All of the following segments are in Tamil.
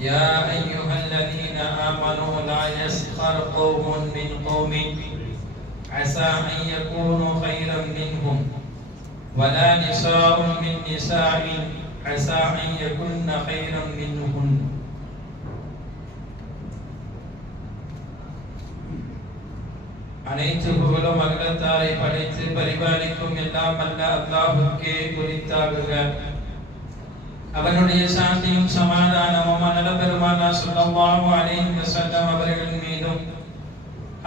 يا أيها الذين آمنوا لا يسخر قوم من قوم عسى أن يكونوا خيرا منهم ولا نساء من نساء عسى أن يكن خيرا منهن அனைத்து புகழும் அகலத்தாரை படைத்து பரிபாலிக்கும் எல்லாம் அல்ல அல்லாஹுக்கே குறித்தாகுக அவனுடைய சாந்தியும் சமாதானமும் நலபெருமானா சொல்லல்லாஹு அலைஹி வஸல்லம் அவர்கள் மீதும்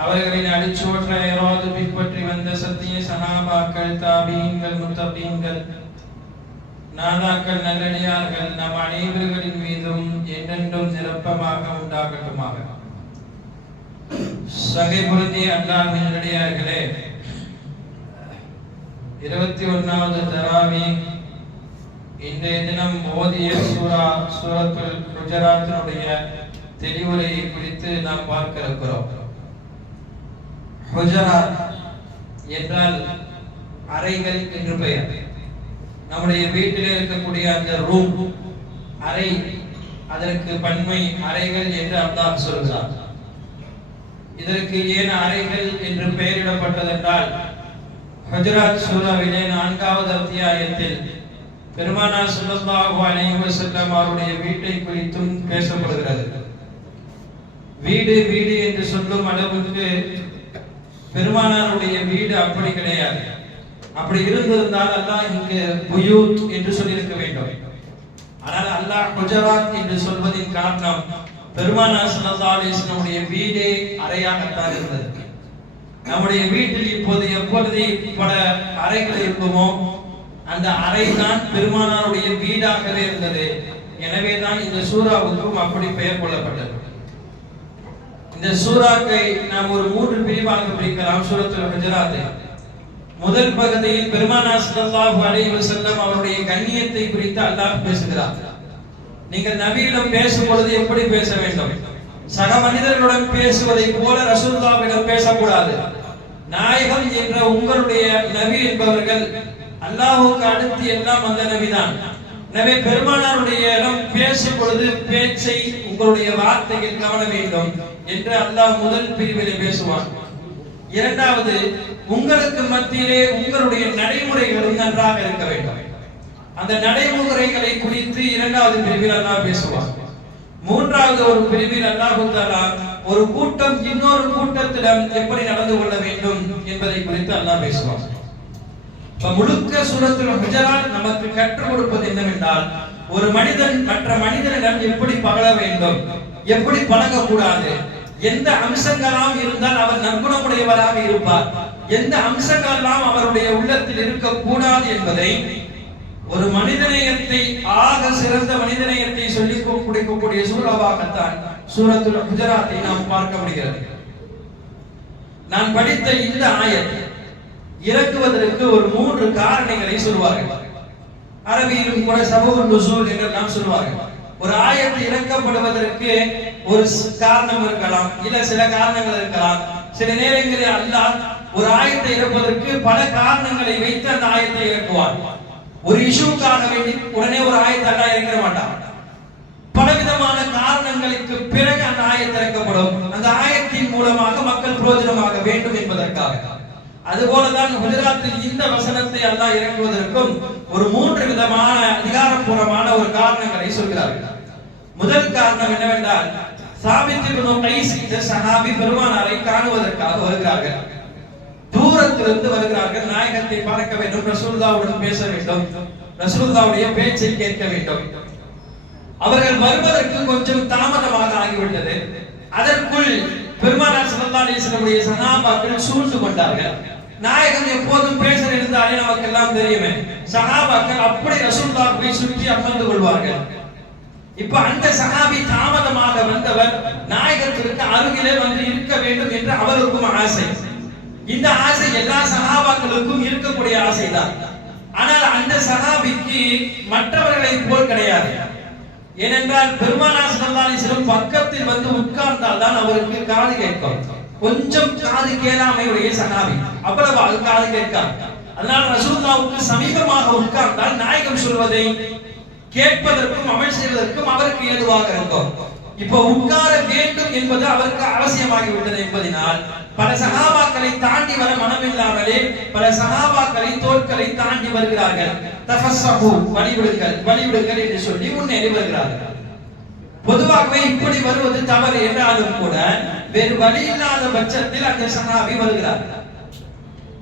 அவர்களின் அடிச்சோற்ற ஏறாது பின்பற்றி வந்த சத்திய சஹாபாக்கள் தாபீன்கள் முத்தபீன்கள் நாதாக்கள் நல்லடியார்கள் நம் அனைவர்களின் மீதும் என்றென்றும் நிரப்பமாக உண்டாகட்டுமாக. சகை பொருந்தி அல்லாஹ் நல்லடியார்களே இருபத்தி ஒன்னாவது தராவி இன்றைய தினம் ஓதிய சூரா சூரத்துல் குஜராத்தினுடைய தெளிவுரையை குறித்து நாம் பார்க்க இருக்கிறோம். குஜராத் என்றால் அறைகள் என்று பெயர். நம்முடைய வீட்டில் இருக்கக்கூடிய அந்த ரூம் அறை அதற்கு பன்மை அறைகள் என்று அல்லாஹ் சொல்கிறார் இதற்கு ஏன் அறைகள் என்று பெயரிடப்பட்டதென்றால் ஹஜராத் சூராவிலே நான்காவது அத்தியாயத்தில் பெருமானா ஸல்லல்லாஹு அலைஹி வஸல்லம் அவருடைய வீட்டை குறித்தும் பேசப்படுகிறது. வீடு வீடு என்று சொல்லும் அளவுக்கு பெருமானாருடைய வீடு அப்படி கிடையாது. அப்படி இருந்திருந்தால் அல்லாஹ் இங்கு புயூத் என்று சொல்லியிருக்க வேண்டும். ஆனால் அல்லாஹ் குஜராத் என்று சொல்வதின் காரணம் பெருமானா ஸல்லல்லாஹு அலைஹி வீடே அறையாகத்தான் இருந்தது. நம்முடைய வீட்டில் இப்போது எப்பொழுது பல அறைகள் இருக்குமோ அந்த அறை தான் பெருமானாருடைய வீடாகவே இருந்தது. எனவே தான் இந்த சூறாவுக்கும் அப்படி பெயர் கொள்ளப்பட்டது இந்த சூறாக்கை நாம் ஒரு மூன்று பிரிவாக பிரிக்கலாம் சூரத்துல ஹுஜராத் முதல் பகுதியில் பெருமானா ஸல்லல்லாஹு அலைஹி செல்லம் அவருடைய கண்ணியத்தை குறித்து அல்லாஹ் பேசுகிறார். நீங்கள் நபியிடம் பேசும் பொழுது எப்படி பேச வேண்டும்? சக மனிதர்களுடன் பேசுவதை போல ரசூல்லாவிடம் பேசக்கூடாது. நாயகம் என்ற உங்களுடைய நபி என்பவர்கள் அல்லாஹுக்கு அடுத்து எல்லாம் அந்த நபிதான். எனவே பெருமானாருடைய இடம் பேசும் பொழுது பேச்சை உங்களுடைய வார்த்தையில் கவன வேண்டும் என்று அல்லாஹ் முதல் பிரிவிலே பேசுவான். இரண்டாவது உங்களுக்கு மத்தியிலே உங்களுடைய நடைமுறைகளும் நன்றாக இருக்க வேண்டும். அந்த நடைமுறைகளை குறித்து இரண்டாவது பிரிவில் அல்லாஹ் பேசுவார் மூன்றாவது ஒரு பிரிவில் அல்லாஹு ஒரு கூட்டம் இன்னொரு கூட்டத்திடம் எப்படி நடந்து கொள்ள வேண்டும் என்பதை குறித்து அல்லாஹ் பேசுவார் முழுக்க சூரத்துல் ஹஜரான் நமக்கு கற்றுக் கொடுப்பது என்னவென்றால் ஒரு மனிதன் மற்ற மனிதனிடம் எப்படி பகழ வேண்டும் எப்படி பழக கூடாது எந்த அம்சங்களாம் இருந்தால் அவர் நற்குணமுடையவராக இருப்பார் எந்த அம்சங்களெல்லாம் அவருடைய உள்ளத்தில் இருக்கக்கூடாது என்பதை ஒரு மனிதநேயத்தை ஆக சிறந்த மனிதநேயத்தை சொல்லி கொடுக்கக்கூடிய சூறாவாகத்தான் சூரத்துல் குஜராத்தை நாம் பார்க்க முடிகிறது. நான் படித்த இந்த ஆயத்தை இறக்குவதற்கு ஒரு மூன்று காரணங்களை சொல்வார்கள். அரபியிலும் கூட சமூக நுசூல் நாம் சொல்வார்கள். ஒரு ஆயத்து இறக்கப்படுவதற்கு ஒரு காரணம் இருக்கலாம் இல்ல சில காரணங்கள் இருக்கலாம். சில நேரங்களில் அல்லாஹ் ஒரு ஆயத்தை இறப்பதற்கு பல காரணங்களை வைத்து அந்த ஆயத்தை இறக்குவார் ஒரு இஷ்யூக்காக வேண்டி உடனே ஒரு ஆயத்தை அல்லா இறக்க மாட்டான். பலவிதமான காரணங்களுக்கு பிறகு அந்த ஆயத்தை இறக்கப்படும். அந்த ஆயத்தின் மூலமாக மக்கள் புரோஜனமாக வேண்டும் என்பதற்காக. அதுபோலதான் குஜராத்தில் இந்த வசனத்தை அல்லாஹ் இறங்குவதற்கும் ஒரு மூன்று விதமான அதிகாரப்பூர்வமான ஒரு காரணங்களை சொல்கிறார்கள். முதல் காரணம் என்னவென்றால் சாபித் இப்னு கைஸ் இந்த சஹாபி பெருமானாரை காணுவதற்காக வருகிறார்கள். தூரத்திலிருந்து வருகிறார்கள். நாயகத்தை பார்க்க வேண்டும் ரசூலுல்லாவுடன் பேச வேண்டும் ரசூல்தாவுடைய பேச்சை கேட்க வேண்டும். அவர்கள் வருவதற்கு கொஞ்சம் தாமதமாக ஆகிவிட்டது. அதற்குள் பெருமானார் ஸல்லல்லாஹு அலைஹி வஸல்லமுடைய சூழ்ந்து கொண்டார்கள். நாயகம் எப்போதும் பேச இருந்தாலே நமக்கு எல்லாம் தெரியுமே. சஹாபாக்கள் அப்படி ரசூல்லா போய் சுற்றி அமர்ந்து கொள்வார்கள். இப்ப அந்த சஹாபி தாமதமாக வந்தவர் அருகிலே வந்து இருக்க வேண்டும் என்று அவருக்கும் ஆசை. இந்த ஆசை எல்லா சகாபாக்களுக்கும் இருக்கக்கூடிய ஆசைதான். ஆனால் அந்த சகாபிக்கு மற்றவர்களை போல் கிடையாது. ஏனென்றால் பெருமானா சல்லாலிசிலும் பக்கத்தில் வந்து உட்கார்ந்தால் தான் அவருக்கு காது கேட்கும். கொஞ்சம் காது கேளாமையுடைய சகாபி. அவ்வளவு அது காது கேட்காது அதனால் ரசூல்லாவுக்கு சமீபமாக உட்கார்ந்தால் நாயகம் சொல்வதை கேட்பதற்கும் அமல் செய்வதற்கும் அவருக்கு ஏதுவாக இருக்கும். இப்போ உட்கார வேண்டும் என்பது அவருக்கு அவசியமாகி விட்டது என்பதனால் பல சகாபாக்களை தாண்டி வர மனமில்லாமலே பல சகாபாக்களை தோற்களை தாண்டி வருகிறார்கள். தஃபஸ்ஸஹு வழிவிடுங்கள் வழிவிடுங்கள் என்று சொல்லி முன்னேறி வருகிறார்கள். பொதுவாகவே இப்படி வருவது தவறு என்றாலும் கூட வேறு வழி இல்லாத பட்சத்தில் அந்த சஹாபி வருகிறார்.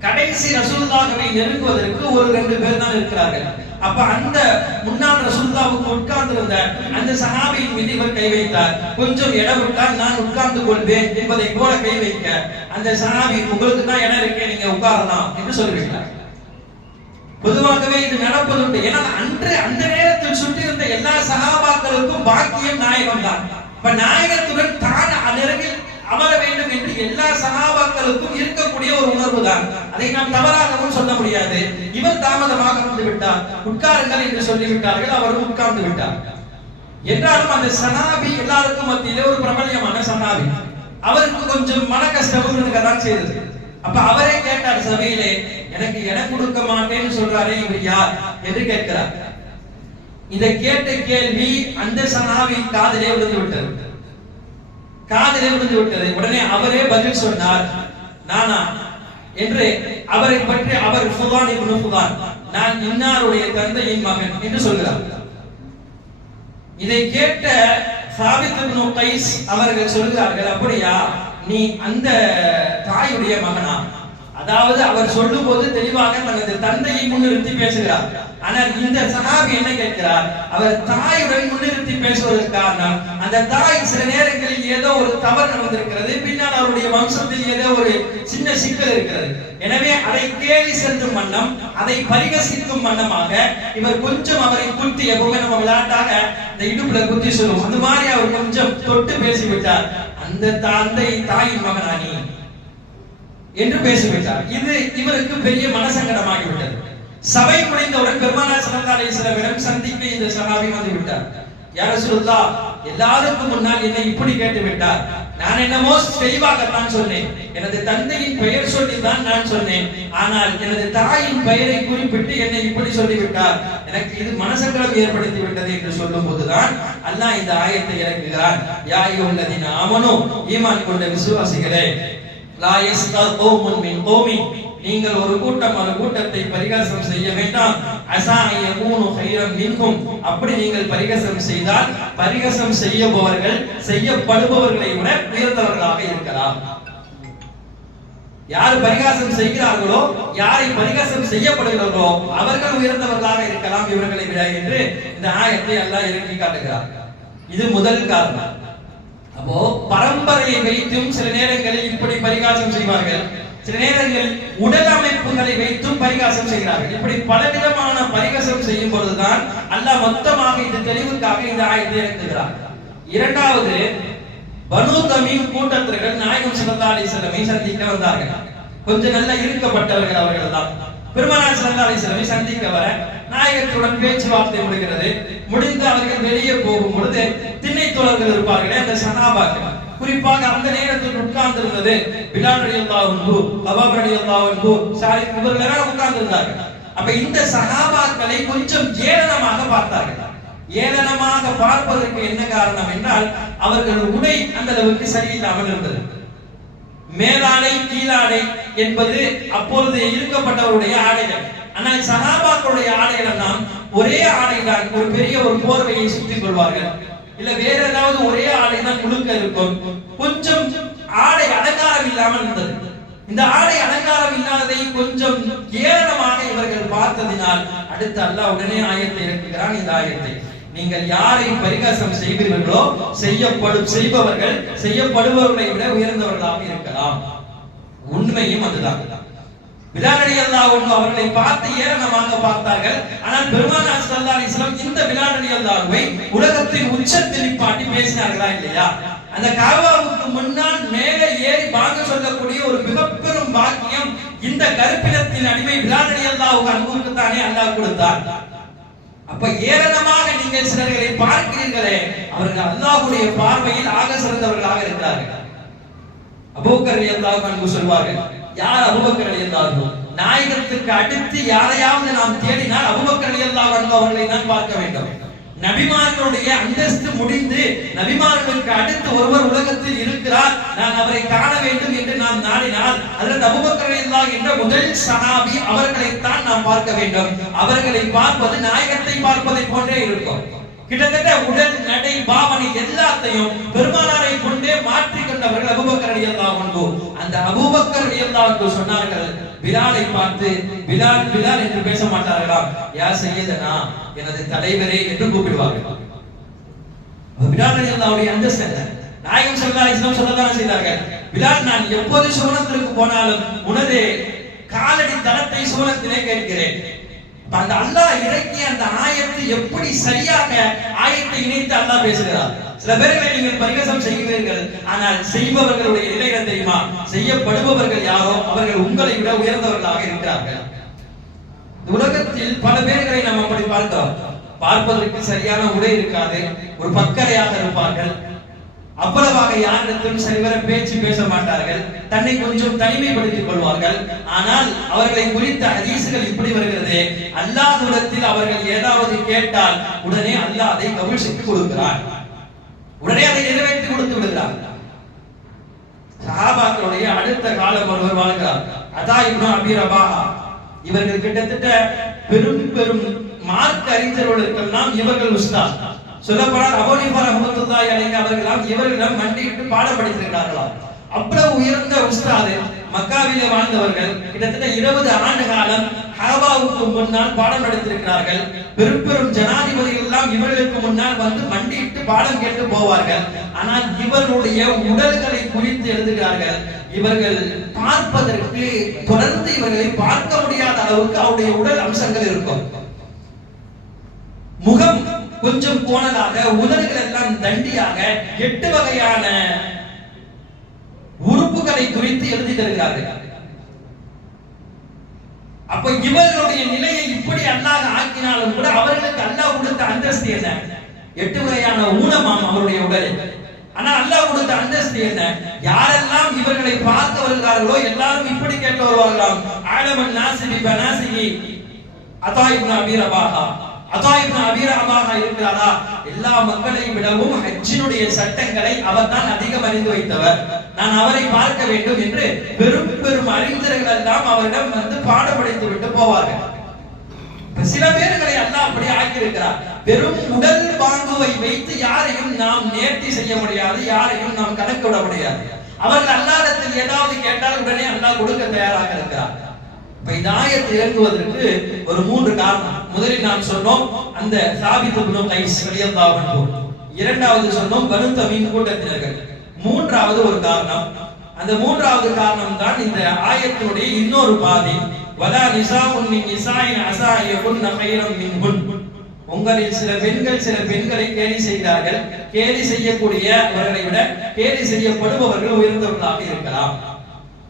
கடைசி ரசூலுல்லாஹவை நெருங்குவதற்கு ஒரு ரெண்டு பேர் தான் இருக்கிறார்கள். அப்ப அந்த முன்னாள் ரசூல்தாவுக்கு உட்கார்ந்து இருந்த அந்த சஹாபியின் மீது இவர் கை வைத்தார். கொஞ்சம் இடம் விட்டால் நான் உட்கார்ந்து கொள்வேன் என்பதை போல கை வைக்க அந்த சஹாபி உங்களுக்கு தான் இடம் இருக்கேன் நீங்க உட்காரலாம் என்று சொல்லிவிட்டார் பொதுவாகவே இது நடப்பதுண்டு. ஏன்னா அன்று அந்த நேரத்தில் சுற்றி இருந்த எல்லா சகாபாக்களுக்கும் பாக்கியம் நாயகம் தான் இப்ப நாயகத்துடன் தான் அருகில் அமர வேண்டும் என்று எல்லா சகாபாக்களுக்கும் இருக்கக்கூடிய ஒரு உணர்வு தான் அதை நாம் தவறாகவும் சொல்ல முடியாது. இவர் தாமதமாக வந்து விட்டார். உட்காருங்கள் என்று சொல்லிவிட்டார்கள். அவரும் உட்கார்ந்து விட்டார். என்றாலும் அந்த சனாபி எல்லாருக்கும் மத்தியிலே ஒரு பிரபல்யமான சனாபி. அவருக்கு கொஞ்சம் மன கஷ்டமும் இருக்கதான் செய்தது. அப்ப அவரே கேட்டார் சபையிலே எனக்கு இடம் கொடுக்க மாட்டேன்னு சொல்றாரே இவர் யார் என்று கேட்கிறார். இதை கேட்ட கேள்வி அந்த சனாவின் காதலே விழுந்து விட்டது. காதலே விழுந்து விட்டது. உடனே அவரே பதில் சொன்னார் நானா? என்று அவரை பற்றி அவர் ஃபுலான் இப்னு ஃபுலான் நான் இன்னாருடைய தந்தையின் மகன் என்று சொல்கிறார். இதை கேட்ட சாபித் இப்னு கைஸ் அவர்கள் சொல்கிறார்கள் அப்படியா? நீ அந்த தாயுடைய மகனா? அதாவது அவர் சொல்லும் போது தெளிவாக தனது தந்தையை முன்னிறுத்தி பேசுகிறார். ஆனால் இந்த சகாபி என்ன கேட்கிறார்? அவர் தாயுடன் முன்னிறுத்தி பேசுவதற்கு காரணம் அந்த தாய் சில நேரங்களில் ஏதோ ஒரு தவறு நடந்திருக்கிறது. பின்னால் அவருடைய வம்சத்தில் ஏதோ ஒரு சின்ன சிக்கல் இருக்கிறது. எனவே அதை கேலி செல்லும் வண்ணம் அதை பரிகசிக்கும் வண்ணமாக இவர் கொஞ்சம் அவரை குத்தி எப்பவுமே நம்ம விளையாட்டாக இந்த இடுப்புல குத்தி சொல்லுவோம். அந்த மாதிரி அவர் கொஞ்சம் தொட்டு பேசிவிட்டார். அந்த தந்தை தாயின் மகனானி. என்று பேசிவிட்டார். இது இவருக்கு பெரிய மனசங்கடமாகிவிட்டது. சபை குறைந்தவுடன் பெருமானா ஸல்லல்லாஹு அலைஹி வஸல்லம் சந்திக்க இந்த சஹாபி வந்து விட்டார் யார ரசூலுல்லாஹ் எல்லாருக்கும் முன்னால் என்னை இப்படி கேட்டு விட்டார் நான் என்னமோ தெளிவாகத்தான் சொன்னேன். எனது தந்தையின் பெயர் சொல்லி தான் நான் சொன்னேன். ஆனால் எனது தாயின் பெயரை குறிப்பிட்டு என்னை இப்படி சொல்லிவிட்டார். எனக்கு இது மனசங்கடம் ஏற்படுத்தி விட்டது என்று சொல்லும் போதுதான் அல்லாஹ் இந்த ஆயத்தை இறக்குகிறான் யாய் உள்ளதின் அவனும் ஈமான் கொண்ட விசுவாசிகளே லா யஸ்கர் கௌமுன் மின் நீங்கள் ஒரு கூட்டம் ஒரு கூட்டத்தை பரிகாசம் செய்ய வேண்டாம். அசா யகூனு மின்கும். அப்படி நீங்கள் பரிகாசம் செய்தால் பரிகாசம் செய்யபவர்கள் செய்யப்படுபவர்களை விட உயர்ந்தவர்களாக இருக்கலாம். யார் பரிகாசம் செய்கிறார்களோ யாரை பரிகாசம் செய்யப்படுகிறார்களோ அவர்கள் உயர்ந்தவர்களாக இருக்கலாம் இவர்களை விட என்று இந்த ஆயத்தை எல்லாம் இறக்கி காட்டுகிறார். இது முதல் காரணம். அப்போ பரம்பரையை வைத்தும் சில நேரங்களில் இப்படி பரிகாசம் செய்வார்கள். சில நேரங்களில் உடல் அமைப்புகளை வைத்தும் பரிகாசம் செய்கிறார்கள். இப்படி பலவிதமான பரிகாசம் செய்யும் பொழுதுதான் அல்லாஹ் மொத்தமாக இந்த தெளிவுக்காக இந்த ஆயத்தை இறக்குகிறார் இரண்டாவது பனு தமிழ் கூட்டத்தினர்கள் நாயகம் ஸல்லல்லாஹு அலைஹி சந்திக்க வந்தார்கள். கொஞ்சம் நல்ல இருக்கப்பட்டவர்கள் அவர்கள் தான். பெருமானார் ஸல்லல்லாஹு அலைஹி சந்திக்க வர நாயகத்துடன் பேச்சுவார்த்தை முடிகிறது. முடிந்து அவர்கள் வெளியே போகும் பொழுது திண்ணை தோழர்கள் இருப்பார்களே அந்த சஹாபாக்கள் குறிப்பாக அந்த நேரத்தில் உட்கார்ந்து இருந்தது பிலால் ரலியல்லாஹு அன்ஹு அபாப் ரலியல்லாஹு அன்ஹு சாரி இவர்கள் உட்கார்ந்து இருந்தார்கள் அப்ப இந்த சகாபாக்களை கொஞ்சம் ஏளனமாக பார்த்தார்கள். ஏளனமாக பார்ப்பதற்கு என்ன காரணம் என்றால் அவர்கள் உடை அந்த அளவுக்கு சரியில்லாமல் இருந்தது. மேலாடை கீழாடை என்பது அப்பொழுது இருக்கப்பட்டவருடைய ஆடைகள். ஆனால் சகாபாக்களுடைய ஆடைகள் எல்லாம் ஒரே ஆடைதான் ஒரு பெரிய ஒரு போர்வையை சுற்றிக் கொள்வார்கள். இல்ல வேற ஏதாவது ஒரே ஆடை தான் முழுக்க இருக்கும். கொஞ்சம் ஆடை அலங்காரம் இல்லாமல் இருந்தது. இந்த ஆடை அலங்காரம் இல்லாததை கொஞ்சம் ஏளனமாக இவர்கள் பார்த்ததினால் அடுத்து அல்லாஹ் உடனே ஆயத்தை இறக்குகிறான். இந்த ஆயத்தை நீங்கள் யாரை பரிகாசம் செய்வீர்களோ செய்யப்படும் செய்பவர்கள் செய்யப்படுபவர்களை விட உயர்ந்தவர்களாக இருக்கலாம். உண்மையும் அதுதான். பிலாலடி அல்லாஹ் அவர்களை பார்த்து ஏளனமாக பார்த்தார்கள். ஆனால் பெருமானார் ஸல்லல்லாஹு அலைஹி இந்த பிலாலடி அல்லாவை உலகத்தின் உச்சத்தில் நிப்பாட்டி பேசினார்களா இல்லையா? அந்த காவாவுக்கு முன்னால் மேலே ஏறி வாங்க சொல்லக்கூடிய ஒரு மிகப்பெரும் பாக்கியம் இந்த கருப்பினத்தின் அடிமை பிலால் அல்லாஹ் அன்புக்கு தானே அல்லாஹ் கொடுத்தார். அப்ப ஏளனமாக நீங்கள் சிலர்களை பார்க்கிறீர்களே அவர்கள் அல்லாஹுடைய பார்வையில் ஆக சிறந்தவர்களாக இருக்கிறார்கள் அபூபக்கர் அல்லாஹ் அன்பு சொல்வார்கள் யார் அபூபக்கர் ரலியல்லாஹு நாயகத்துக்கு அடுத்து யாரையாவது நாம் தேடினால் அபுபக்கர் ரலியல்லாஹு அவர்களை தான் பார்க்க வேண்டும். நபிமார்களுடைய அந்தஸ்து முடிந்து நபிமார்களுக்கு அடுத்து ஒருவர் உலகத்தில் இருக்கிறார் நான் அவரை காண வேண்டும் என்று நாம் நாடினால் அதில் அபூபக்கர் ரலியல்லாஹு என்ற முதல் சஹாபி அவர்களைத்தான் நாம் பார்க்க வேண்டும். அவர்களை பார்ப்பது நாயகத்தை பார்ப்பதை போன்றே இருக்கும். கிட்டத்தட்ட உடல் நடை பாவனை எல்லாத்தையும் பெருமானாரை கொண்டே மாற்றிக் கொண்டவர்கள் அபூபக்கர் ரலியல்லாஹு அன்ஹு அந்த அபூபக்கர் ரலியல்லாஹு சொன்னார்கள் பிலாலை பார்த்து பிலால் பிலால் என்று பேச மாட்டார்களா? யா சையதனா எனது தலைவரே என்று கூப்பிடுவார்கள். பிலால் ரலியல்லாஹுடைய அந்தஸ்து என்ன? நாயகம் ஸல்லல்லாஹு அலைஹி வஸல்லம் சொல்லதான் செய்தார்கள். பிலால் நான் எப்போது சுவனத்திற்கு போனாலும் உனது காலடி தளத்தை சுவனத்திலே கேட்கிறேன். அந்த அல்லாஹ் இறக்கிய அந்த ஆயத்தை எப்படி சரியாக ஆயத்தை இணைத்து அல்லாஹ் பேசுகிறார்? சில பேர்களை நீங்கள் பரிகாசம் செய்கிறீர்கள். ஆனால் செய்பவர்களுடைய நிலை என்ன தெரியுமா? செய்யப்படுபவர்கள் யாரோ அவர்கள் உங்களை விட உயர்ந்தவர்களாக இருக்கிறார்கள். உலகத்தில் பல பேர்களை நாம் அப்படி பார்த்தோம். பார்ப்பதற்கு சரியான உடை இருக்காது ஒரு பக்கரையாக இருப்பார்கள். அவ்வளவாக யாரிடத்திலும் சரிவர பேச்சு பேச மாட்டார்கள். தன்னை கொஞ்சம் தனிமைப்படுத்திக் கொள்வார்கள். ஆனால் அவர்களை குறித்த ஹதீசுகள் இப்படி வருகிறது. அல்லாஹ்விடத்தில் அவர்கள் ஏதாவது கேட்டால் உடனே அல்லாஹ் அதை கவிழ்ச்சிக்கு கொடுக்கிறார் உடனே அதை நிறைவேற்றி கொடுத்து விடுகிறார். சஹாபாக்களுடைய அடுத்த காலம் ஒருவர் வாழ்கிறார். அதா இப்னு அபி ரபாஹா. இவர்கள் கிட்டத்தட்ட பெரும் பெரும் மார்க் அறிஞர்களுக்கெல்லாம் இவர்கள் உஸ்தாத். சொல்லப்போனால் அபோனிபா ரஹமத்துல்லாஹி அலைங்க அவர்களாம் இவர்களிடம் மண்டியிட்டு பாடம் படித்திருக்கிறார்களாம். அவ்வளவு உயர்ந்த உஸ்தாது. மக்காவிலே வாழ்ந்தவர்கள் கிட்டத்தட்ட இருபது ஆண்டு காலம் ஹாபாவுக்கு முன்னால் பாடம் நடத்திருக்கிறார்கள் பெரும் பெரும் ஜனாதிபதிகள் எல்லாம் இவர்களுக்கு முன்னால் வந்து மண்டியிட்டு பாடம் கேட்டு போவார்கள். ஆனால் இவர்களுடைய உடல்களை குறித்து எழுதுகிறார்கள். இவர்கள் பார்ப்பதற்கு தொடர்ந்து இவர்களை பார்க்க முடியாத அளவுக்கு அவருடைய உடல் அம்சங்கள் இருக்கும். முகம் கொஞ்சம் கோணலாக உதடுகள் எல்லாம் தண்டியாக எட்டு வகையான மக்களை குறித்து எழுதி தருகிறார்கள் அப்ப இவர்களுடைய நிலையை இப்படி அல்லாத ஆக்கினாலும் கூட அவர்களுக்கு அல்லாஹ் கொடுத்த அந்தஸ்து என்ன? எட்டு வகையான ஊனமாம் அவருடைய உடலில் ஆனா அல்லாஹ் கொடுத்த அந்தஸ்து என்ன? யாரெல்லாம் இவர்களை பார்த்து வருகிறார்களோ எல்லாரும் இப்படி கேட்டு வருவார்களாம். ஆலமன் நாசிபி பனாசிகி அதா இப்னு அதா இப்னு அபீ இருக்கிறாரா எல்லா மக்களையும் விடவும் ஹஜ்ஜினுடைய சட்டங்களை அவர் தான் அதிகம் அறிந்து வைத்தவர். நான் அவரை பார்க்க வேண்டும் என்று பெரும் பெரும் அறிஞர்கள் எல்லாம் அவரிடம் வந்து பாடம் விட்டு போவார்கள். சில பேர்களை அல்லாஹ் அப்படி ஆக்கியிருக்கிறார். வெறும் உடல் பாங்குவை வைத்து யாரையும் நாம் நேர்த்தி செய்ய முடியாது யாரையும் நாம் கணக்கு விட முடியாது. அவர்கள் அல்லாஹ்விடத்தில் ஏதாவது கேட்டால் உடனே அல்லாஹ் கொடுக்க தயாராக இருக்கிறார். இப்ப இறங்குவதற்கு ஒரு மூன்று காரணம். முதலில் நாம் சொன்னோம் அந்த சாபித் இப்னு கைஸ் ரலியல்லாஹு அன்ஹு. இரண்டாவது சொன்னோம் பனு தமீம் கூட்டத்தினர்கள். மூன்றாவது ஒரு காரணம். அந்த மூன்றாவது காரணம் தான் இந்த ஆயத்தினுடைய இன்னொரு பாதி. வலா நிசாஉன் மின் நிசாயின் அசாயகுன் கைரம் மின்ஹுன். உங்களில் சில பெண்கள் சில பெண்களை கேலி செய்கிறார்கள் கேலி செய்யக்கூடிய அவர்களை விட கேலி செய்யப்படுபவர்கள் உயர்ந்தவர்களாக இருக்கலாம்.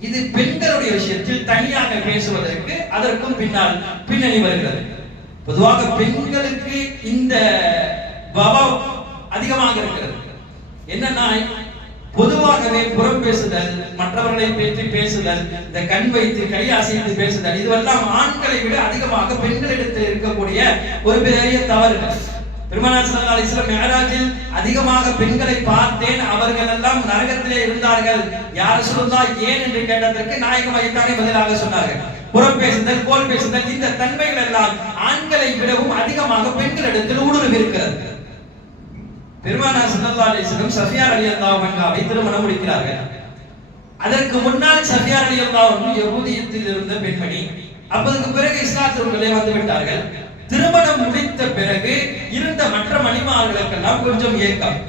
இது பெண்களுடைய விஷயத்தில் தனியாக பேசுவதற்கு அதற்கும் பின்னால் பின்னணி வருகிறது. பொதுவாக பெண்களுக்கு இந்த பவம் அதிகமாக இருக்கிறது. என்னன்னா பொதுவாகவே புறம் பேசுதல் மற்றவர்களை பற்றி பேசுதல் இந்த கண் வைத்து கை அசைத்து பேசுதல் இதுவெல்லாம் ஆண்களை விட அதிகமாக பெண்களிடத்தில் இருக்கக்கூடிய ஒரு பெரிய தவறுகள். பெருமானார் ஸல்லல்லாஹு அதிகமாக பெண்களை பார்த்தேன். அவர்கள் எல்லாம் நரகத்திலே இருந்தார்கள். யார் சொல்லுதா ஏன் என்று கேட்டதற்கு நாயகமாகத்தானே பதிலாக சொன்னார்கள். புறம் பேசுதல் போல் பேசுதல் இந்த தன்மைகள் எல்லாம் ஆண்களை விடவும் அதிகமாக பெண்களிடத்தில் ஊடுருவி இருக்கிறது. பெருமானார் ஸல்லல்லாஹு அலைஹி வஸல்லம் சஃபியா திருமணம் முடிக்கிறார்கள். அதற்கு முன்னால் சஃபியார் அலி அல்லாவும் யகுதியத்தில் இருந்த பெண்மணி அப்பதுக்கு பிறகு இஸ்லாத்திற்குள்ளே வந்து விட்டார்கள். திருமணம் முடித்த பிறகு இருந்த மற்ற மணிமார்களுக்கெல்லாம் கொஞ்சம் ஏக்கம்.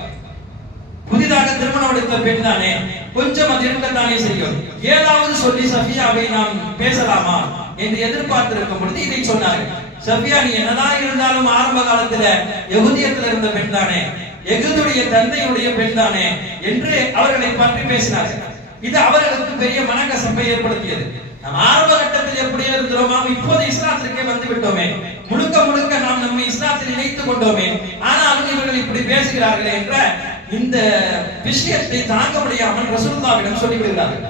புதிதாக திருமணம் எடுத்த பெண் தானே? கொஞ்சம் அது இருக்கத்தானே செய்யும். ஏதாவது சொல்லி சஃபியாவை நாம் பேசலாமா என்று எதிர்பார்த்திருக்கும் பொழுது இதை சொன்னார்கள். சஃபியா நீ என்னதான் இருந்தாலும் ஆரம்ப காலத்துல எகுதியத்துல இருந்த பெண் தானே? எகுதுடைய தந்தையுடைய பெண் தானே என்று அவர்களை பற்றி பேசினார்கள். இது அவர்களுக்கு பெரிய மனக்கசப்பை ஏற்படுத்தியது. நாம் ஆரம்ப கட்டத்தில் எப்படி இருந்தோமோ இப்போது இஸ்லாத்திற்கே வந்து விட்டோமே. முழுக்க முழுக்க நாம் நம்மை இஸ்லாத்தில் இணைத்துக் கொண்டோமே. ஆனாலும் இவர்கள் இப்படி பேசுகிறார்களே என்ற இந்த விஷயத்தை தாங்க முடியாமல் ரசூல்லாவிடம் சொல்லிவிடுகிறார்கள்.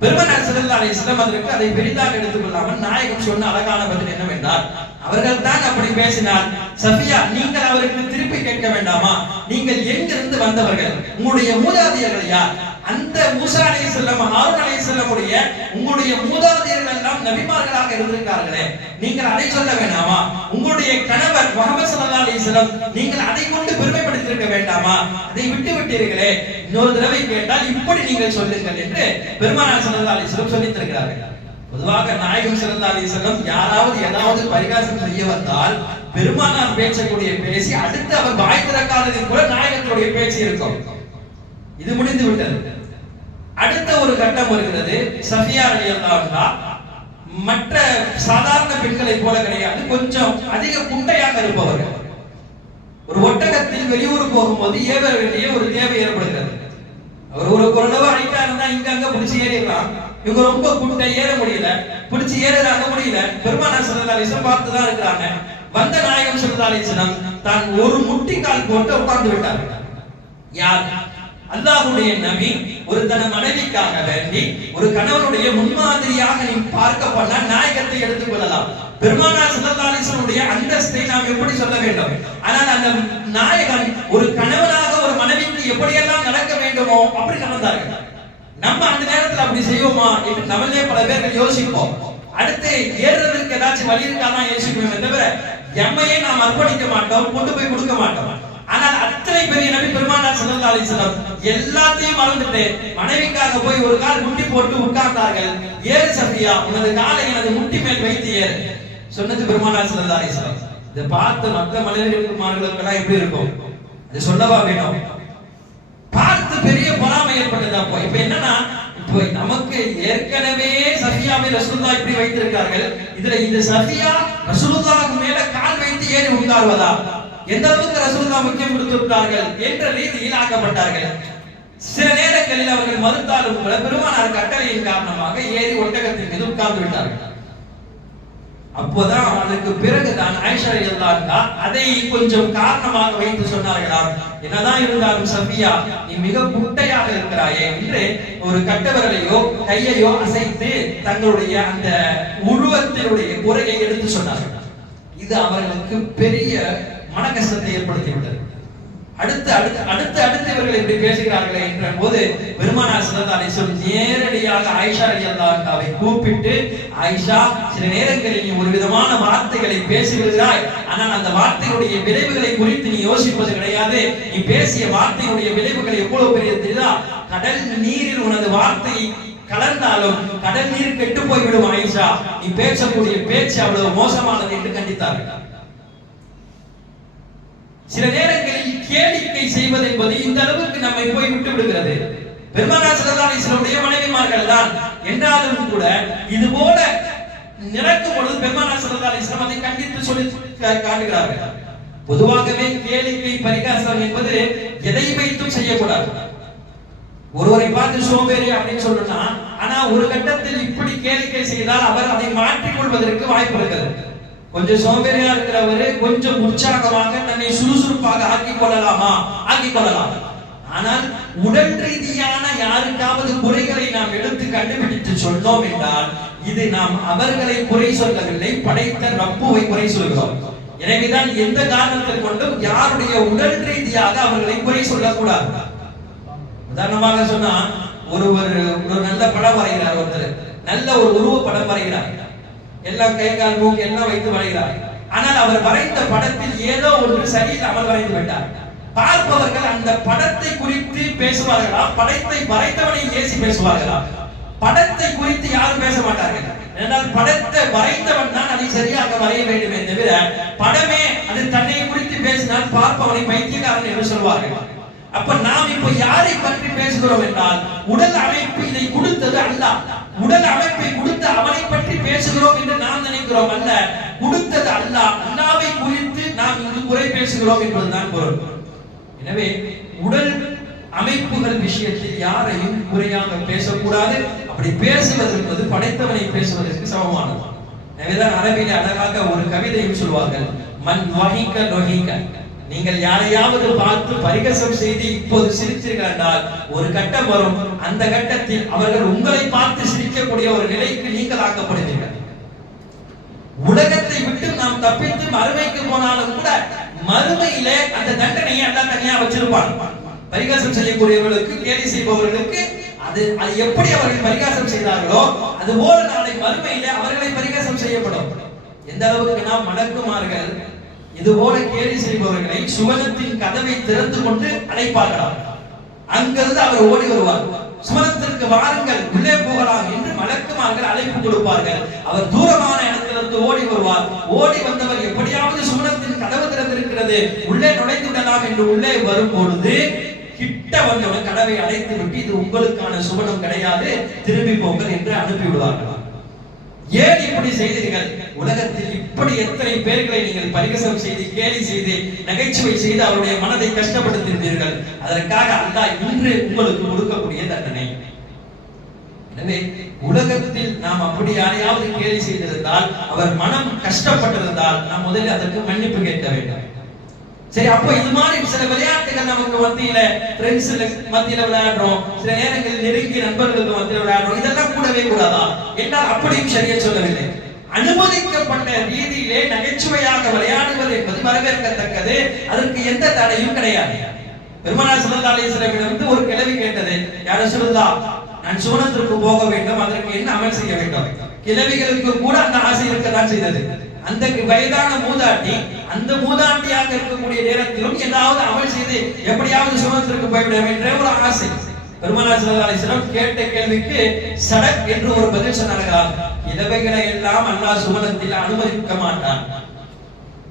பெருமனார் ஸல்லல்லாஹு அலைஹி அதற்கு அதை பெரிதாக எடுத்துக் கொள்ளாமல் நாயகம் சொன்ன அழகான பதில் என்னவென்றால் அவர்கள் தான் அப்படி பேசினால் சஃபியா நீங்கள் அவருக்கு திருப்பி கேட்க வேண்டாமா? நீங்கள் எங்கிருந்து வந்தவர்கள்? உங்களுடைய மூதாதையர்கள் யார்? அந்த மூசா அலைஹிஸ்ஸலாம் ஹாரூன் அலைஹிஸ்ஸலாமுடைய உங்களுடைய மூதாதையர்கள் எல்லாம் நபிமார்களாக இருந்திருக்கார்களே. நீங்கள் அதை சொல்ல வேண்டாமா? உங்களுடைய கணவர் முகமது சல்லா அலி செல்லம் நீங்கள் அதை கொண்டு பெருமைப்படுத்தியிருக்க வேண்டாமா? அதை விட்டு விட்டீர்களே. இன்னொரு தடவை கேட்டால் இப்படி நீங்கள் சொல்லுங்கள் என்று பெருமானார் சல்லா அலி செல்லம் சொல்லித்திருக்கிறார்கள் பொதுவாக நாயகம் சிறந்த அலி செல்லம் யாராவது ஏதாவது பரிகாசம் செய்ய வந்தால் பெருமானார் பேசக்கூடிய பேசி அடுத்து அவர் வாய் திறக்காததில் கூட நாயகத்துடைய பேச்சு இருக்கும். இது முடிந்து விட்டது. அடுத்த ஒரு கட்டம் வருகிறது. சஃபியா அலி அன்ஹா. மற்ற சாதாரண பெண்களை போல கிடையாது. கொஞ்சம் அதிக குண்டையாக இருப்பவர்கள். ஒரு ஒட்டகத்தில் வெளியூர் போகும்போது ஏவ வேண்டிய ஒரு தேவை ஏற்படுகிறது. அவர் ஒரு குரலவா அழைக்கா இருந்தா இங்க அங்க பிடிச்சி ஏறிடலாம். இவங்க ரொம்ப குட்டை ஏற முடியல. பிடிச்சி ஏறுறாங்க முடியல. பெருமான ஸல்லல்லாஹு பார்த்துதான் பார்த்து தான் இருக்கிறாங்க. வந்த நாயகம் ஸல்லல்லாஹு தான் ஒரு முட்டிக்கால் போட்டு உட்கார்ந்து விட்டார். யார்? அல்லாஹுடைய நபி ஒரு தன மனைவிக்காக வேண்டி ஒரு கணவனுடைய முன்மாதிரியாக நீ பார்க்க நாயகத்தை எடுத்துக் கொள்ளலாம். பெருமானார் ஸல்லல்லாஹு அந்தஸ்தை நாம் எப்படி சொல்ல வேண்டும்? ஆனால் அந்த நாயகன் ஒரு கணவனாக ஒரு மனைவிக்கு எப்படியெல்லாம் நடக்க வேண்டுமோ அப்படி நடந்தார்கள். நம்ம அந்த நேரத்துல அப்படி செய்வோமா? என்று நம்மளே பல பேர்கள் யோசிப்போம். அடுத்து ஏறுறதுக்கு ஏதாச்சும் வழி இருக்காதான் யோசிப்போமே தவிர எம்மையே நாம் அர்ப்பணிக்க மாட்டோம் கொண்டு போய் கொடுக்க மாட்டோம். ஆனால் அத்தனை பெரிய நபி பெருமானார் ஸல்லல்லாஹு அலைஹி வஸல்லம் எல்லாத்தையும் மறந்துட்டு மனைவிக்காக போய் ஒரு கால் முட்டி போட்டு உட்கார்ந்தார்கள். ஏறு சஃபியா உனது காலை எனது முட்டி மேல் வைத்து ஏறு. சொன்னது பெருமானார் ஸல்லல்லாஹு அலைஹி வஸல்லம். இதை பார்த்து மற்ற மனிதர்களுக்கு எப்படி இருக்கும்? அது சொல்லவா வேணும்? பார்த்து பெரிய பொறாமை ஏற்பட்டது அப்போ இப்ப என்னன்னா இப்போ நமக்கு ஏற்கனவே சஃபியாவை ரசூலுல்லா இப்படி வைத்திருக்கார்கள் இதுல இந்த சஃபியா ரசூலுல்லாஹ்வுக்கு மேல கால் வைத்து ஏறி உட்கார்வதா? எந்த அளவுக்கு ரசூல்லா முக்கியம் கொடுத்திருக்கிறார்கள் விட்டார்கள் என்ற ரீதியில் ஆக்கப்பட்டார்கள். சில நேரங்களில் அவர்கள் மறுத்தாலும் கூட பெருமானார் கட்டளையின் காரணமாக ஏறி ஒட்டகத்தின் மீது உட்கார்ந்து விட்டார்கள். அப்போதான் அதற்கு பிறகுதான் ஆயிஷா ரலியல்லாஹு அதை கொஞ்சம் காரணமாக வைத்து சொன்னார்களாம் என்னதான் இருந்தாலும் சஃபியா நீ மிக குட்டையாக இருக்கிறாயே என்று ஒரு கட்டவரலையோ கையையோ அசைத்து தங்களுடைய அந்த உருவத்தினுடைய குறையை எடுத்து சொன்னார்கள். இது அவர்களுக்கு பெரிய மன கஷ்டத்தை ஏற்படுத்தி விட்டது அடுத்து அடுத்து அடுத்து அடுத்து இவர்கள் இப்படி பேசுகிறார்களே என்ற போது பெருமானார் ஸல்லல்லாஹு அலைஹி நேரடியாக ஆயிஷா அல்லாவை கூப்பிட்டு ஆயிஷா சில நேரங்களில் நீ ஒரு விதமான வார்த்தைகளை பேசுகிறாய். ஆனால் அந்த வார்த்தையுடைய விளைவுகளை குறித்து நீ யோசிப்பது கிடையாது. நீ பேசிய வார்த்தையுடைய விளைவுகள் எவ்வளவு பெரிய தெரியுதா? கடல் நீரில் உனது வார்த்தை கலந்தாலும் கடல் நீர் கெட்டு போய்விடும் ஆயிஷா. நீ பேசக்கூடிய பேச்சு அவ்வளவு மோசமானது என்று கண்டித்தார்கள். சில நேரங்களில் கேளிக்கை செய்வது என்பது இந்த அளவுக்கு நம்மை போய் விட்டு விடுகிறது. பெருமானார் ஸல்லல்லாஹு அலைஹி மனைவிமார்கள் தான். என்றாலும் கூட இது போல நிறக்கும் பொழுது பெருமானார் ஸல்லல்லாஹு அதை கண்டித்து சொல்லி கா- காட்டுகிறார்கள். பொதுவாகவே கேளிக்கை பரிகாசம் என்பது எதை வைத்தும் செய்யக்கூடாது. ஒருவரை பார்த்து சோம்பேறி அப்படின்னு சொல்லணும்னா ஆனா ஒரு கட்டத்தில் இப்படி கேளிக்கை செய்தால் அவர் அதை மாற்றிக் கொள்வதற்கு வாய்ப்பு இருக்கிறது. கொஞ்சம் சோம்பேறியா இருக்கிறவரு கொஞ்சம் உற்சாகமாக தன்னை சுறுசுறுப்பாக ஆக்கிக் கொள்ளலாமா? ஆக்கிக் கொள்ளலாம். ஆனால் உடல் ரீதியான யாருக்காவது குறைகளை நாம் எடுத்து கண்டுபிடித்து சொன்னோம் என்றால் இது நாம் அவர்களை குறை சொல்லவில்லை படைத்த ரப்புவை குறை சொல்கிறோம். எனவேதான் எந்த காரணத்தை கொண்டும் யாருடைய உடல் ரீதியாக அவர்களை குறை சொல்லக்கூடாது. உதாரணமாக சொன்னா ஒருவர் ஒரு நல்ல படம் வரைகிறார் ஒருத்தர். நல்ல ஒரு உருவ படம் வரைகிறார். எல்லாம் கை கால் மூக்கு எல்லாம் வைத்து வரைகிறார்? ஆனால் அவர் வரைந்த படத்தில் ஏதோ ஒன்று சரியில்லாமல் வரைந்து விட்டார். பார்ப்பவர்கள் அந்த படத்தை குறித்து பேசுவார்களா? படத்தை வரைந்தவனை ஏசி பேசுவார்களா? படத்தை குறித்து யாரும் பேச மாட்டார்கள். என்றால் படத்தை வரைந்தவன் தான் அதை சரியாக வரைய வேண்டுமே தவிர படமே அது தன்னை குறித்து பேசினால் பார்ப்பவனை பைத்தியக்காரன் என்று சொல்வார்கள். அப்ப நாம் இப்ப யாரை பற்றி பேசுகிறோம் என்றால் உடல் அமைப்பு இதை கொடுத்தது அல்ல. உடல் அமைப்பை கொடுத்து அவனை பற்றி பேசுகிறோம் என்று நாம் நினைக்கிறோம் அல்ல. கொடுத்தது அல்ல. அல்லாவை குறித்து நாம் இங்கு குறை பேசுகிறோம் என்பதுதான் பொருள். எனவே உடல் அமைப்புகள் விஷயத்தில் யாரையும் குறையாக பேசக்கூடாது. அப்படி பேசுவது என்பது படைத்தவனை பேசுவதற்கு சமமானது. எனவேதான் அரபியில் அழகாக ஒரு கவிதையும் சொல்வார்கள். மண் வகிக்க நொகிக்க நீங்கள் யாரையாவது பார்த்து பரிகசம் செய்து இப்போது சிரித்தீர்கள் என்றால் ஒரு கட்டம் வரும். அந்த கட்டத்தில் அவர்கள் உங்களை பார்த்து சிரிக்கக்கூடிய ஒரு நிலைக்கு நீங்கள் ஆக்கப்படுவீர்கள் உலகத்தை விட்டு நாம் தப்பித்து மறுமைக்கு போனாலும் கூட மறுமையிலே அந்த தண்டனையை எல்லாம் தனியா வச்சிருப்பான். பரிகாசம் செய்யக்கூடியவர்களுக்கு கேலி செய்பவர்களுக்கு அது அது எப்படி அவர்கள் பரிகாசம் செய்தார்களோ அது போல நாளை மறுமையிலே அவர்களை பரிகாசம் செய்யப்படும். எந்த அளவுக்கு நாம் மணக்குமார்கள் இது போல கேலி செய்பவர்களை சுவனத்தின் கதவை திறந்து கொண்டு அழைப்பார்களாம் அங்கிருந்து அவர் ஓடி வருவார். சுவனத்திற்கு வாருங்கள் உள்ளே போகலாம் என்று மலக்குமார்கள் அழைப்பு கொடுப்பார்கள். அவர் தூரமான இடத்திலிருந்து ஓடி வருவார். ஓடி வந்தவர் எப்படியாவது சுவனத்தின் கதவு திறந்திருக்கிறது. உள்ளே நுழைந்து விடலாம் என்று உள்ளே வரும் பொழுது கிட்ட வந்தவன் கதவை அடைத்து விட்டு இது உங்களுக்கான சுவனம் கிடையாது திரும்பி போங்கள் என்று அனுப்பிவிடுவார்கள். ஏன் இப்படி செய்தீர்கள்? உலகத்தில் இப்படி எத்தனை பேர்களை நீங்கள் பரிகசம் செய்து கேலி செய்து நகைச்சுவை செய்து அவருடைய மனதை கஷ்டப்படுத்தியிருந்தீர்கள்? அதற்காக அல்லாஹ் இன்று உங்களுக்கு கொடுக்கக்கூடிய தண்டனை. எனவே உலகத்தில் நாம் அப்படி யாரையாவது கேலி செய்திருந்தால் அவர் மனம் கஷ்டப்பட்டிருந்தால் நாம் முதலில் அதற்கு மன்னிப்பு கேட்க வேண்டும். சரி அப்போ இது மாதிரி சில விளையாட்டுகள் நமக்கு மத்தியில ஃப்ரெண்ட்ஸ் மத்தியில விளையாடுறோம். சில நேரங்களில் நெருங்கிய நண்பர்களுக்கு மத்தியில விளையாடுறோம். இதெல்லாம் கூடவே கூடாதா? என்றால் அப்படியும் சரியா சொல்லவில்லை. அனுமதிக்கப்பட்ட ரீதியிலே நகைச்சுவையாக விளையாடுவது என்பது வரவேற்கத்தக்கது. அதற்கு எந்த தடையும் கிடையாது. பெருமானார் ஸல்லல்லாஹு அலைஹி வந்து ஒரு கிளவி கேட்டது. யார சொல்லுதா நான் சுவனத்திற்கு போக வேண்டும். அதற்கு என்ன அமல் செய்ய வேண்டும்? கிழவிகளுக்கு கூட அந்த ஆசை இருக்கதான் செய்தது. அந்த வயதான மூதாட்டி அந்த மூதாட்டியாக இருக்கக்கூடிய நேரத்திலும் ஏதாவது அமல் செய்து எப்படியாவது சுமத்திற்கு போய்விட என்ற ஒரு ஆசை. பெருமானார் கேட்ட கேள்விக்கு சடக் என்று ஒரு பதில் சொன்னார்கள்? இதவைகளை எல்லாம் அல்லாஹ் சுவனத்தில் அனுமதிக்க மாட்டான்.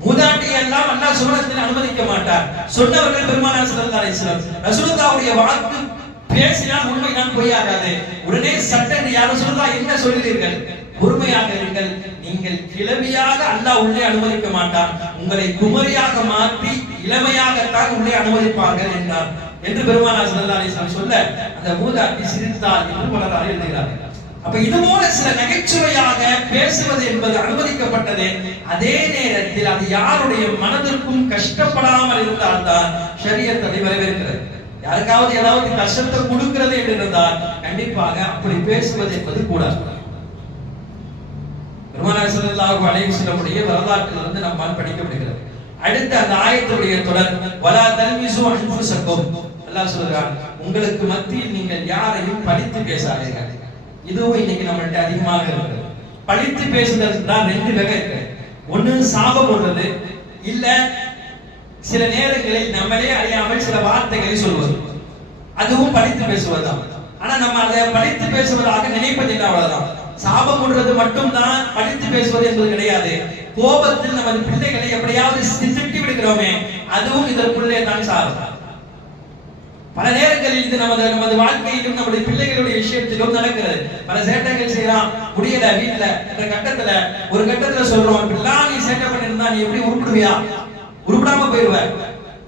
மூதாட்டி எல்லாம் அல்லாஹ் சுவனத்தில் அனுமதிக்க மாட்டார் சொன்னவர்கள் பெருமானா ஸல்லல்லாஹு அலைஹி வஸல்லம் வாக்கு பேசினால் உண்மைதான் பொய்யாகாது. உடனே சட்டன் யாரும் சொல்லா என்ன சொல்கிறீர்கள்? பொறுமையாக இருங்கள். நீங்கள் கிளமையாக அல்லாஹ் உள்ளே அனுமதிக்க மாட்டான். உங்களை குமரியாக மாற்றி இளமையாகத்தான் உள்ளே அனுமதிப்பார்கள் என்றார். என்று பெருமானார் ஸல்லல்லாஹு அலைஹி சொல்ல அந்த மூதாட்டி சிரித்தார் என்று பலர் எழுதுகிறார்கள் அப்ப இது போல சில நகைச்சுவையாக பேசுவது என்பது அனுமதிக்கப்பட்டது. அதே நேரத்தில் அது யாருடைய மனதிற்கும் கஷ்டப்படாமல் இருந்தால்தான் ஷரியத் அதை வரவேற்கிறது. யாருக்காவது ஏதாவது கஷ்டத்தை கொடுக்கிறது என்று இருந்தால் கண்டிப்பாக அப்படி பேசுவது என்பது கூடாது. பெருமானார் ஸல்லல்லாஹு வரலாற்றில் இருந்து வரலாற்றிலிருந்து படிக்க முடிகிறது அடுத்த அந்த ஆயத்துடைய தொடர் வலா தல்மிசு சங்கம் அல்லாஹ் சொல்றான் உங்களுக்கு மத்தியில் நீங்கள் யாரையும் படித்து பேசாதீர்கள். இதுவும் இன்னைக்கு நம்மள்ட்ட அதிகமாக இருக்கு பழித்து பேசுதல் தான் ரெண்டு வகை இருக்கு. ஒண்ணு சாபம் போடுறது இல்ல சில நேரங்களில் நம்மளே அறியாமல் சில வார்த்தைகளை சொல்வது. அதுவும் படித்து பேசுவதுதான். ஆனா நம்ம அதை படித்து பேசுவதாக நினைப்பதில்லை அவ்வளவுதான். சாபம் போடுறது மட்டும்தான் படித்து பேசுவது என்பது கிடையாது. கோபத்தில் நமது பிள்ளைகளை எப்படியாவது திட்டி விடுகிறோமே அதுவும் இதற்குள்ளே தான் சாபம் பல நேரங்களில் இது நமது நமது வாழ்க்கையிலும் நம்முடைய பிள்ளைகளுடைய விஷயத்திலும் நடக்கிறது. பல சேட்டைகள் செய்யலாம் முடியல வீட்டுல என்ற கட்டத்துல ஒரு கட்டத்துல சொல்றோம் இப்படிலாம் நீ சேட்டை பண்ணிருந்தா நீ எப்படி உருப்பிடுவியா? உருப்பிடாம போயிருவ.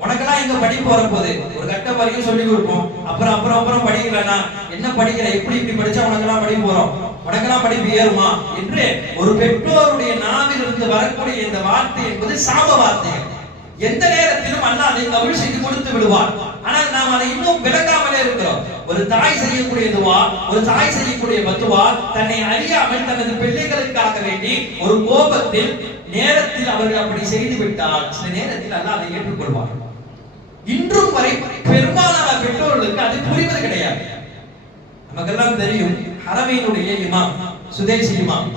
உனக்கெல்லாம் எங்க படிப்பு வரப்போகுது? ஒரு கட்டம் வரைக்கும் சொல்லி கொடுப்போம். அப்புறம் அப்புறம் அப்புறம் படிக்கலனா என்ன படிக்கிற? எப்படி இப்படி படிச்சா உனக்கெல்லாம் படிப்பு போறோம் உனக்கெல்லாம் படிப்பு ஏறுமா என்று ஒரு பெற்றோருடைய நாவில் இருந்து வரக்கூடிய இந்த வார்த்தை என்பது சாப வார்த்தைகள் எந்த நேரத்திலும் அண்ணா அதை கபூல் செய்து கொடுத்து விடுவார் ஆனால் நாம் அதை இன்னும் விளக்காமலே இருக்கிறோம். ஒரு தாய் செய்யக்கூடிய துவா ஒரு தாய் செய்யக்கூடிய பத்துவா தன்னை அறியாமல் தனது பிள்ளைகளுக்காக வேண்டி ஒரு கோபத்தில் நேரத்தில் அவர்கள் அப்படி செய்து விட்டால் சில நேரத்தில் அல்ல அதை ஏற்றுக்கொள்வார் இன்றும் வரை பெரும்பாலான பெற்றோர்களுக்கு அது புரிவது கிடையாது. நமக்கெல்லாம் தெரியும் ஹரமையினுடைய இமாம் சுதேசி இமாம்.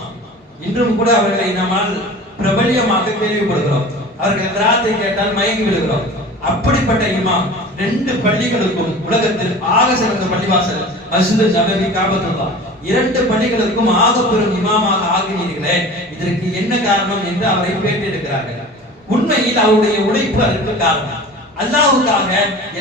இன்றும் கூட அவர்களை நம்மால் பிரபல்யமாக கேள்விப்படுகிறோம். அவர்கள் கிராத்தை கேட்டால் மயங்கி விழுகிறோம். அப்படிப்பட்ட இமாம் ரெண்டு பள்ளிகளுக்கும் உலகத்தில் ஆக சிறந்த பள்ளிவாசல் மஸ்ஜித் நபவி காபத்துல்லா இரண்டு பள்ளிகளுக்கும் ஆக பெரும் இமாமாக ஆகினீர்களே இதற்கு என்ன காரணம் என்று அவரை பேட்டிருக்கிறார்கள் உண்மையில் அவருடைய உழைப்பு அதற்கு காரணம். அல்லாவுக்காக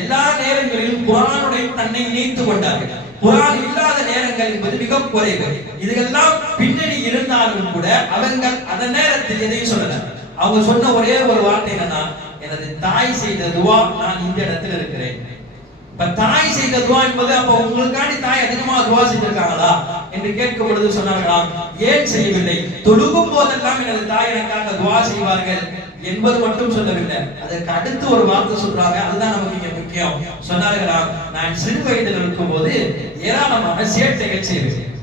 எல்லா நேரங்களிலும் குரானுடைய தன்னை இணைத்துக் கொண்டார்கள். குரான் இல்லாத நேரங்கள் என்பது மிக குறைவு. இதுகெல்லாம் பின்னணி இருந்தாலும் கூட அவர்கள் அந்த நேரத்தில் எதையும் சொல்லல. அவங்க சொன்ன ஒரே ஒரு வார்த்தை என்னன்னா எனது தாய் செய்த துவா நான் இந்த இடத்துல இருக்கிறேன். இப்ப தாய் செய்த துவா என்பது அப்ப உங்களுக்காண்டி தாய் அதிகமா துவா செஞ்சிருக்காங்களா என்று கேட்கும் பொழுது சொன்னார்களாம் ஏன் செய்யவில்லை? தொழுகும் போதெல்லாம் எனது தாய் எனக்காக துவா செய்வார்கள். என்பது மட்டும் சொல்லவில்லை. அதற்கு அடுத்து ஒரு வார்த்தை சொல்றாங்க. அதுதான் நமக்கு இங்க முக்கியம். சொன்னார்களா? நான் சிறு வயதில் இருக்கும் போது ஏராளமான சேட்டைகள் செய்வேன்.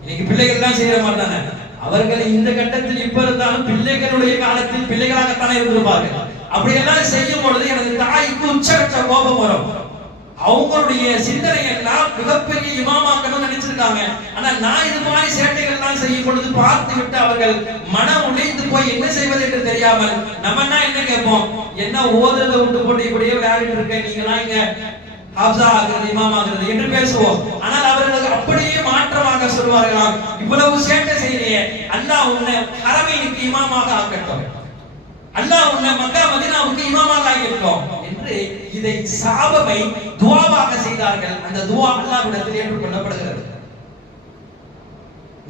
இன்னைக்கு பிள்ளைகள் தான் செய்யற மாதிரி தானே? அவர்கள் இந்த கட்டத்தில் இப்ப இருந்தாலும் பிள்ளைகளுடைய காலத்தில் பிள்ளைகளாகத்தானே இருந்திருப்பார்கள். அப்படியெல்லாம் செய்யும் பொழுது எனது தாய்க்கு உச்சகட்ட கோபம் வரும். அவங்களுடைய சிந்தனை எல்லாம் மிகப்பெரிய இமாமாக்கணும் நினைச்சிருக்காங்க. ஆனா நான் இது மாதிரி சேட்டைகள் எல்லாம் செய்யும் பொழுது பார்த்து விட்டு அவர்கள் மனம் உடைந்து போய் என்ன செய்வது என்று தெரியாமல் நம்ம என்ன கேட்போம்? என்ன ஓதுறத விட்டு போட்டு இப்படியே விளையாடிட்டு இருக்க? நீங்களாம் இங்க ஹாப்ஸா ஆகிறது இமாம் ஆகிறது என்று பேசுவோம். ஆனால் அவர்களுக்கு அப்படியே மாற்றமாக சொல்வார்களாம் இவ்வளவு சேட்டை செய்யலையே. அல்லாஹ் உன்னை ஹரமைனுக்கு இமாமாக ஆக்கட்டும். அல்லாஹ் உன்னை மக்கா மதினாவுக்கு இமாமாக ஆகியிருக்கோம் என்று இதை சாபமை துவாவாக செய்தார்கள். அந்த துவா அல்லாஹ்விடத்தில் ஏற்றுக்கொள்ளப்படுகிறது.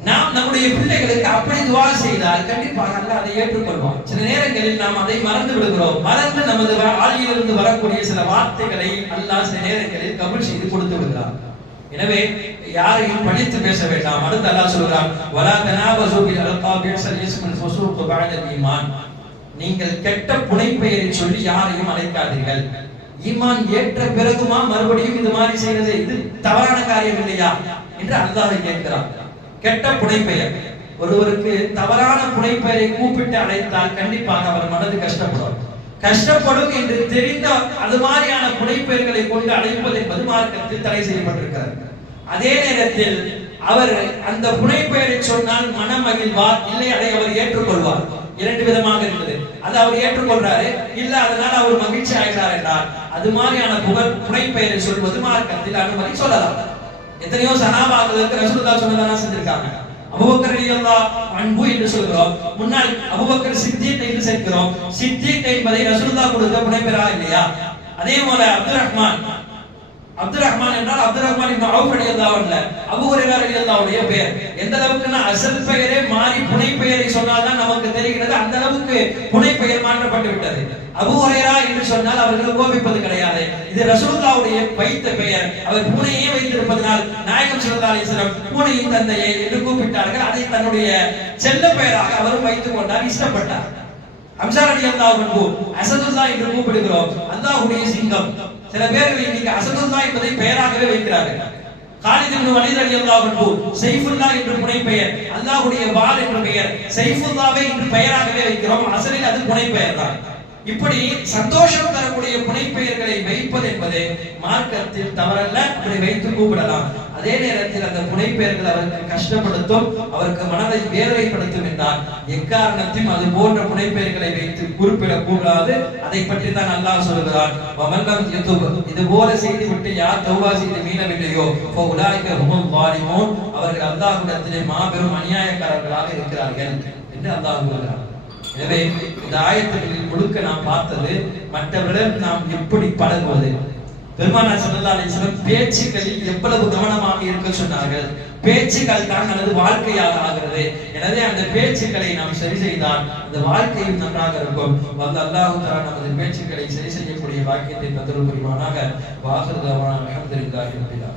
நாம் நம்முடைய பிள்ளைகளுக்கு அப்படி துவா செய்தால் கண்டிப்பாக அல்ல அதை ஏற்றுக்கொள்வோம் சில நேரங்களில் நாம் அதை மறந்து விடுகிறோம். மறந்து நமது ஆளியிலிருந்து வரக்கூடிய சில வார்த்தைகளை அல்லாஹ் சில நேரங்களில் கபுல் செய்து கொடுத்து விடுகிறார் எனவே யாரையும் படித்து பேச வேண்டாம். அடுத்து அல்லாஹ் சொல்கிறான் வலா தனாபசு பில் அல்காபி சல்லிஸ்மில் ஃபுசூக் பஅதல் ஈமான். நீங்கள் கெட்ட புனைப்பெயரை சொல்லி யாரையும் அழைக்காதீர்கள். ஈமான் ஏற்ற பிறகுமா மறுபடியும் இது மாதிரி செய்யறது இது தவறான காரியம் இல்லையா? என்று அல்லாஹ் கேட்கிறான். கெட்ட புனைப்பெயர். ஒருவருக்கு தவறான புனைப்பெயரை கூப்பிட்டு அழைத்தால் கண்டிப்பாக அவர் மனது கஷ்டப்படும். கஷ்டப்படும் என்று தெரிந்த அது மாதிரியான புனைப்பெயர்களை கொண்டு அழைப்பது என்பது மார்க்கத்தில் தடை செய்யப்பட்டிருக்கிறது. அதே நேரத்தில் அவர் அந்த புனைப்பெயரை சொன்னால் மனம் மகிழ்வார் இல்லை அதை அவர் ஏற்றுக்கொள்வார். இரண்டு விதமாக இருந்தது அது அவர் ஏற்றுக்கொள்றாரு. இல்ல அதனால அவர் மகிழ்ச்சி ஆகிறார் என்றார் அது மாதிரியான புகழ் புனைப்பெயரை சொல்வது மார்க்கத்தில் அனுமதி சொல்லலாம். எத்தனையோ சனாபாக்களுக்கு ரசூலுல்லா சொன்னதான செஞ்சிருக்காங்க. அபுபக்கர் ரலியல்லாஹு அன்பு என்று சொல்கிறோம். முன்னால் அபுபக்கர் சித்தீக் என்று சேர்க்கிறோம். சித்தீக் என்பதை ரசூலுல்லா கொடுத்த புனைப்பெறா இல்லையா? அதே போல அப்துல் ரஹ்மான் அப்துல் ரஹ்மான் என்றால் அப்துல் ரஹ்மான் இப்னு அவுஃப் ரலியல்லாஹு அன்ஹு அபூ ஹுரைரா ரலியல்லாஹுடைய பெயர். எந்த அளவுக்குன்னா அசல் பெயரே மாறி புனை பெயரை சொன்னால்தான் நமக்கு தெரிகிறது. அந்த அளவுக்கு புனை பெயர் மாற்றப்பட்டு விட்டது. அபூ ஹுரைரா என்று சொன்னால் அவர்கள் கோபிப்பது கிடையாது. இது ரசூலுல்லாஹ்வுடைய வைத்த பெயர். அவர் பூனையே வைத்திருப்பதனால் நாயகம் ஸல்லல்லாஹு அலைஹி வஸல்லம் பூனையின் தந்தையை என்று கூப்பிட்டார்கள். அதை தன்னுடைய செல்ல பெயராக அவரும் வைத்துக் கொண்டார். இஷ்டப்பட்டார். அம்சார் அலி அல்லாஹ் அன்பு அசதுல்லா என்று கூப்பிடுகிறோம். அல்லாஹ்வுடைய சிங்கம். சில பேர்கள் இன்னைக்கு அசதுல்லா என்பதை பெயராகவே வைக்கிறார்கள். காலித் இப்னு வலீத் ரலியல்லாஹு அன்ஹு சைஃபுல்லா என்று புனை பெயர் அல்லாஹ்வுடைய வால் என்று பெயர் சைஃபுல்லாவை என்று பெயராகவே வைக்கிறோம். அசலில் அது புனை பெயர் தான். இப்படி சந்தோஷம் தரக்கூடிய புனைப்பெயர்களை வைப்பது என்பது மார்க்கத்தில் தவறல்ல அப்படி வைத்து கூப்பிடலாம். அதே நேரத்தில் அந்த புனைப்பெயர்கள் அவருக்கு கஷ்டப்படுத்தும் அவருக்கு மனதை வேதனைப்படுத்தும் என்றார். எக்காரணத்தையும் அது போன்ற புனைப்பெயர்களை வைத்து குறிப்பிடக் கூடாது அதை பற்றி தான் அல்லாஹ் சொல்கிறான். வமல்லம் இது போல செய்து விட்டு யார் தௌபா செய்து மீளவில்லையோ? ஃபோ உலாய்க ஹுமுல் வாலிமூன் அவர்கள் அல்லாஹ்விடத்திலே மாபெரும் அநியாயக்காரர்களாக இருக்கிறார்கள் என்று அல்லாஹ் எனவே இந்த ஆயத்துகளில் முழுக்க நாம் பார்த்தது மற்றவரிடம் நாம் எப்படி பழகுவது? பெருமானார் சொல்லலாம் அலைஹி பேச்சுக்களில் எவ்வளவு கவனமாக இருக்க சொன்னார்கள்? பேச்சுக்கள் தான் நமது வாழ்க்கையாக ஆகிறது. எனவே அந்த பேச்சுக்களை நாம் சரி செய்தால் அந்த வாழ்க்கையும் நன்றாக இருக்கும். வந்த அல்லாஹு நமது பேச்சுக்களை சரி செய்யக்கூடிய வாக்கியத்தை தந்தருள் புரிவானாக வாசல் தவானா அல்ஹம்துலில்லாஹி ரப்பில்